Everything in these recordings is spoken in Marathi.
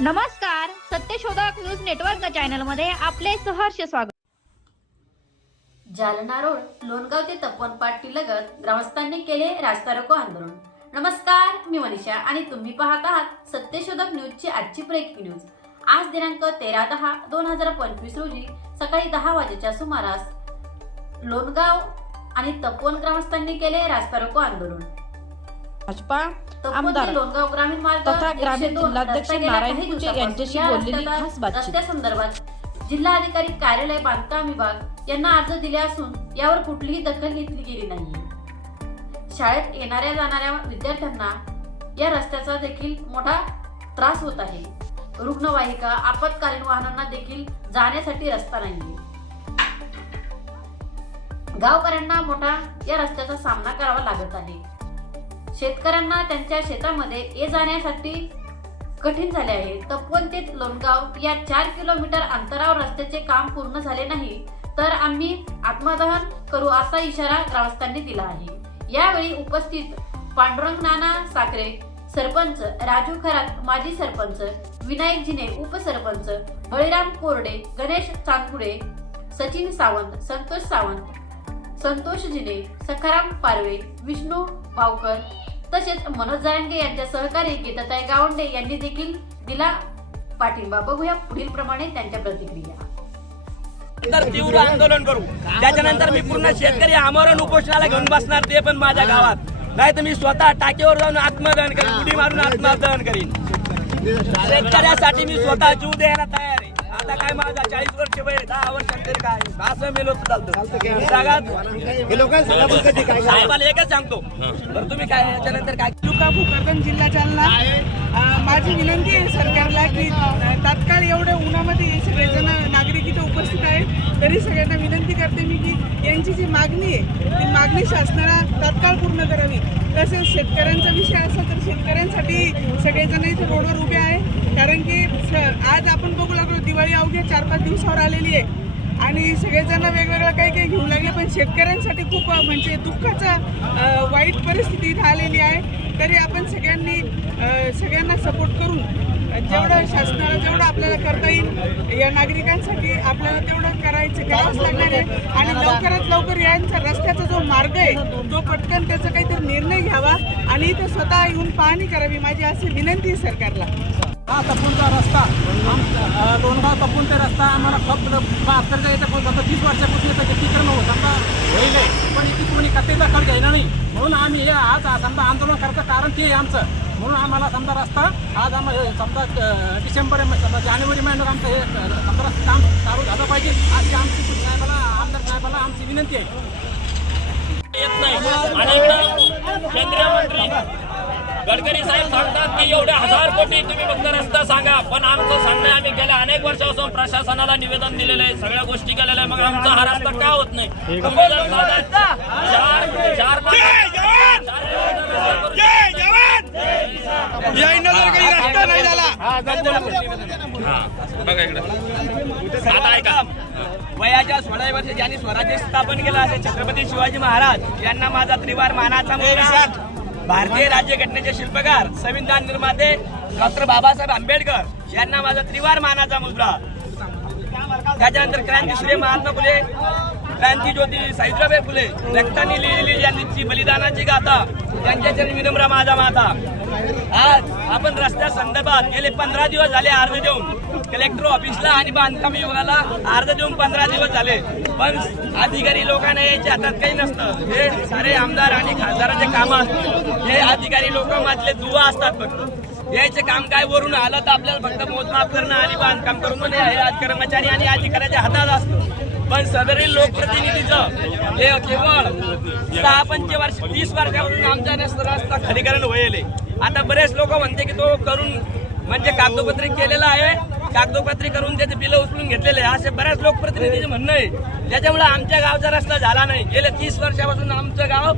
नमस्कार सत्यशोधक न्यूज नेटवर्क चॅनलमध्ये आपले सहर्ष स्वागत. जालना रोड लोणगाव ते तपन पाटी लगत ग्रामस्थांनी केले रास्ता रोको आंदोलन. नमस्कार मी मनीषा आणि तुम्ही पाहत आहात सत्यशोधक न्यूजची आजची ब्रेकिंग न्यूज. आज दिनांक तेरा दहा दोन हजार पंचवीस रोजी सकाळी दहा वाजेच्या सुमारास लोणगाव आणि तपोवन ग्रामस्थांनी केले रास्ता रोको आंदोलन. भाजपा आमदार तथा ग्रामीण 102 जिल्हाध्यक्ष नारायण कुचे यांच्याशी बोललेली खास बातचीत. रस्त्यासंदर्भात जिल्हाधिकारी कार्यालय बांधकाम विभाग यांना अर्ज दिले असून यावर कुठलीही दखल घेतली गेली नाहीये शाळेत येणाऱ्या जाणाऱ्या विद्यार्थ्यांना या रस्त्याचा देखील मोठा त्रास होत आहे. रुग्णवाहिका आपत्कालीन वाहनांना देखील जाण्यासाठी रस्ता नाहीये. गावकऱ्यांना मोठा या रस्त्याचा सामना करावा लागत आहे. शेतकऱ्यांना त्यांच्या शेतामध्ये ये जाण्यासाठी कठीण झाले आहे. तपवन ते लोणगाव या चार किलोमीटर अंतरावर रस्त्याचे काम पूर्ण झाले नाही तर आम्ही आत्मदहन करू असा इशारा ग्रामस्थांनी दिला आहे. यावेळी उपस्थित पांडुरंग नाना साखरे सरपंच राजू खरात माजी सरपंच विनायक जिने उपसरपंच बळीराम कोरडे गणेश चांदपुडे सचिन सावंत संतोष सावंत संतोष जिने सखाराम पारवे विष्णू भावकर तसेच मनोज जारंगे यांच्या सहकारी गीताताई गावंडे यांनी देखील दिला पाठिंबा. बघूया पुढील प्रमाणे त्यांच्या प्रतिक्रिया. तर तीव्र आंदोलन करू. त्याच्यानंतर मी पूर्ण शेतकरी आमरण उपोषणाला घेऊन बसणार ते पण माझ्या गावात. नाही तर मी स्वतः टाकेवर जाऊन आत्मदहन करीन उडी मारून आत्मदहन करीन. शेतकऱ्यासाठी मी स्वतः जीव द्यायला तयार आता काय माझा चाळीस वर्ष वय दहा वर्ष तरी काय? असं मेलो तर चालतं. साहेबाला एकच सांगतो. तर तुम्ही काय याच्यानंतर काय? भोकरदन जिल्हा जालना माझी विनंती आहे सरकारला की तात्काळ एवढ्या उन्हामध्ये हे सगळेजण नागरिक इथं उपस्थित आहेत. तरी सगळ्यांना विनंती करते मी की यांची जी मागणी आहे ती मागणी शासनाला तात्काळ पूर्ण करावी. तसेच शेतकऱ्यांचा विषय असेल तर शेतकऱ्यांसाठी सगळेजण इथे रोडवर उभे आहे. कारण की आज दिवाळी अवघ्या चार पाच दिवसावर आलेली आहे. आणि सगळेजण वेगवेगळं काही काही घेऊ लागले पण शेतकऱ्यांसाठी खूप म्हणजे दुःखाचा वाईट परिस्थिती इथं आलेली आहे. तरी आपण सगळ्यांनी सगळ्यांना सपोर्ट करून जेवढं शासनाला जेवढं आपल्याला करता येईल या नागरिकांसाठी आपल्याला तेवढं करायचं करावंच लागणार आहे. आणि लवकरात लवकर यांचा रस्त्याचा जो मार्ग आहे तो पटकन त्याचा काहीतरी निर्णय घ्यावा आणि इथं स्वतः येऊन पाहणी करावी. माझी अशी विनंती आहे सरकारला. हा तपूनचा रस्ता. दोनगाव तपून ते रस्ता आम्हाला फक्त बहात्तरच्या येते पण आता तीस वर्षापासून येतं अतिक्रमण होत आता होईल पण इथे कोणी कथेचा खर्च घ्यायला नाही. म्हणून आम्ही हे आज समजा आंदोलन करतं कारण ते आमचं. म्हणून आम्हाला समजा रस्ता आज आम्हाला समजा डिसेंबर समजा जानेवारी महिन्यात आमचं हे समजा काम चालू झालं पाहिजे. अशी आमची साहेबाला आमदार साहेबाला आमची विनंती आहे. येत नाही. अनेकदा केंद्रीय मंत्री गडकरी साहेब सांगतात की एवढे हजार कोटी तुम्ही फक्त रस्ता सांगा पण आमचं सांगणं आम्ही गेल्या अनेक वर्षापासून प्रशासनाला निवेदन दिलेलं आहे सगळ्या गोष्टी केलेल्या आहे मग आमचा हा रस्ता का होत नाही? चार चार आता ऐका. वयाच्या सोळाव्या वर्षी ज्यांनी स्वराज्य स्थापन केलं असे छत्रपती शिवाजी महाराज यांना माझा त्रिवार मानाचा मुलगा. भारतीय राज्यघटनेचे शिल्पकार संविधान निर्माते डॉक्टर बाबासाहेब आंबेडकर यांना माझा त्रिवार मानाचा मुद्रा. त्याच्यानंतर क्रांतीसूर्य महात्मा फुले क्रांती ज्योती सावित्रीबाई फुले व्यक्तांनी लिहिलेली ज्यांची बलिदानाची गाथा त्यांच्या चरणी विनम्र माझा माता. आज आपण रस्त्या संदर्भात गेले पंधरा दिवस झाले अर्ज देऊन. कलेक्टर ऑफिसला आणि बांधकाम विभागाला अर्ज देऊन पंधरा दिवस झाले. पण अधिकारी लोकांना याच्या हातात काही नसतं. हे सारे आमदार आणि खासदारांचे काम असतात. हे अधिकारी लोक मातले दुवा असतात फक्त. यायचे काम काय वरून आलं तर आपल्याला फक्त मोजमाप करणं आणि बांधकाम करून हे कर्मचारी आणि अधिकाऱ्याच्या हातात असतं. पण सदरील लोकप्रतिनिधीचं हे केवळ सहा पंचवर्ष तीस वर्षापासून आमच्या रस्ता रस्ता होईल. आता बरेच लोक म्हणते की तो करून म्हणजे कागदोपत्री केलेला आहे. कागदोपत्री करून त्याचे बिलं उचलून घेतलेले असे बऱ्याच लोकप्रतिनिधीचे म्हणणं आहे. त्याच्यामुळे आमच्या गावचा रस्ता झाला नाही. गेले तीस वर्षापासून आमचं गाव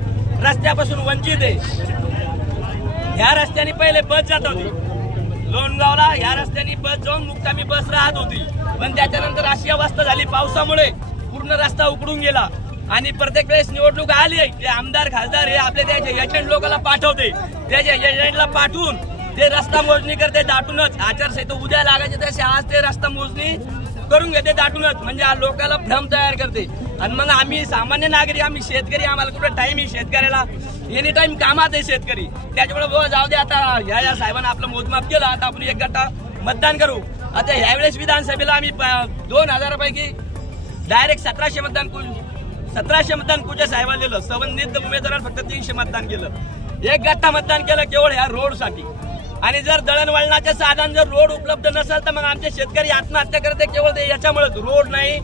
रस्त्यापासून वंचित आहे. ह्या रस्त्याने पहिले बस जात होती. लोणगावला ह्या रस्त्याने बस जाऊन मुक्कामी बस राहत होती. पण त्याच्यानंतर अशी अवस्था झाली पावसामुळे पूर्ण रस्ता उकडून गेला. आणि प्रत्येक वेळेस निवडणूक आली ते आमदार खासदार हे आपले त्याचे एजंट लोकांना पाठवते. त्याच्या एजंटला पाठवून ते रस्ता मोजणी करते दाटूनच. आचारसंहिता उद्या लागायचे तसे आज ते रस्ता मोजणी करून घेते दाटूनच. म्हणजे लोकांना भ्रम तयार करते. आणि मग आम्ही सामान्य नागरिक आम्ही शेतकरी आम्हाला कुठं टाइम आहे शेतकऱ्याला? एनी टाइम कामात आहे शेतकरी. त्याच्यामुळे बाबा जाऊ दे आता. ह्या या साहेबांना आपलं मोजमाप केलं. आता आपण एक गट्टा मतदान करू. आता ह्यावेळेस विधानसभेला आम्ही प- दोन हजारापैकी डायरेक्ट सतराशे मतदान सतराशे मतदान कुठे साहेबांना दिलं. संबंधित उमेदवारांना फक्त तीनशे मतदान केलं. एक गट्टा मतदान केलं केवळ ह्या रोडसाठी. आणि जर दळणवळणाचे साधन जर रोड उपलब्ध नसेल तर मग आमचे शेतकरी आत्महत्या करते केवळ ते. याच्यामुळेच रोड नाही.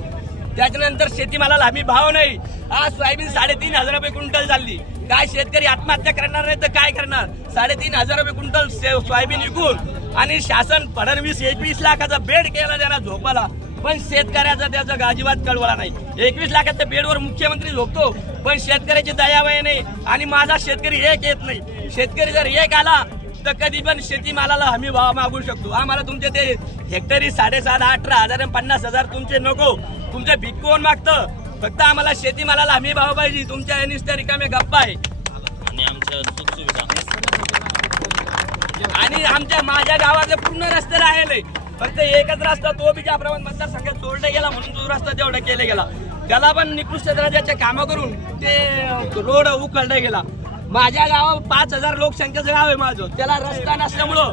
त्याच्यानंतर शेतीमालाला हमी भाव नाही. आज सोयाबीन साडेतीन हजार रुपये क्विंटल चालली काय शेतकरी आत्महत्या करणार नाही तर काय करणार? साडेतीन हजार रुपये क्विंटल से- सोयाबीन विकून आणि शासन फडणवीस एकवीस लाखाचा बेड केला त्यांना झोपाला. पण शेतकऱ्याचा त्याचा अजिबात कळवला नाही. एकवीस लाखाच्या बेडवर मुख्यमंत्री झोपतो पण शेतकऱ्याची दयावय नाही आणि माझा शेतकरी एक येत नाही. शेतकरी जर एक आला तर कधी पण शेतीमालाला हमी भाव मागू शकतो. आम्हाला तुमचे ते हेक्टरी साडेसात अठरा हजार पन्नास हजार तुमचे नको. तुमचे भीक कोण मागतं? फक्त आम्हाला शेतीमालाला हमी भाव पाहिजे. तुमच्या नुसत्या रिकामे गप्पा आहे. आणि आमच्या सुखसुविधा. आणि आमच्या माझ्या गावातले पूर्ण रस्ते राहिले. फक्त एकच रस्ता तो बी ज्याप्रमाणे मतदारसंघात जोडला गेला म्हणून तो रस्ता तेवढा केला गेला. त्याला पण निकृष्ट दर्जाचे कामं करून ते रोड उकळला गेला. माझ्या गावात पाच हजार लोकसंख्येचं गाव आहे माझं. त्याला रस्ता नसल्यामुळं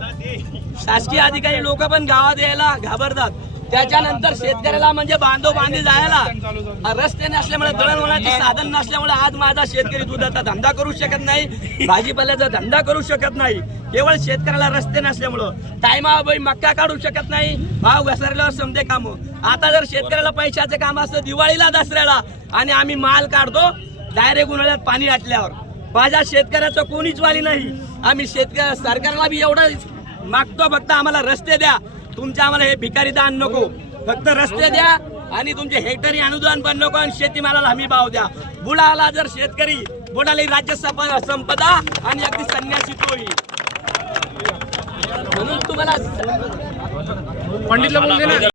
शासकीय अधिकारी लोक पण गावात यायला घाबरतात. त्याच्यानंतर शेतकऱ्याला म्हणजे बांधव बांधे जायला. रस्ते नसल्यामुळे दळणवळणाचे साधन नसल्यामुळे आज माझा शेतकरी दुधाचा धंदा करू शकत नाही. भाजीपाल्याचा धंदा करू शकत नाही. केवळ शेतकऱ्याला रस्ते नसल्यामुळं. टायमाबाई मक्का काढू शकत नाही. भाव घसरल्यावर समजे काम. आता जर शेतकऱ्याला पैशाचे काम असतं दिवाळीला दसऱ्याला आणि आम्ही माल काढतो डायरेक्ट उन्हाळ्यात पाणी आटल्यावर. माझ्या शेतकऱ्याचं कोणीच वाली नाही. आम्ही शेतकऱ्या सरकारला बी एवढं मागतो फक्त आम्हाला रस्ते द्या. तुमच्या आम्हाला हे भिकारी दान नको. फक्त रस्ते द्या आणि तुमचे हेक्टरी अनुदान पण नको आणि शेतीमालाला हमी भाव द्या. बुडाला जर शेतकरी बुडाली राज्य संपदा आणि अगदी संन्यासी तोही. म्हणून तुम्हाला पंडितला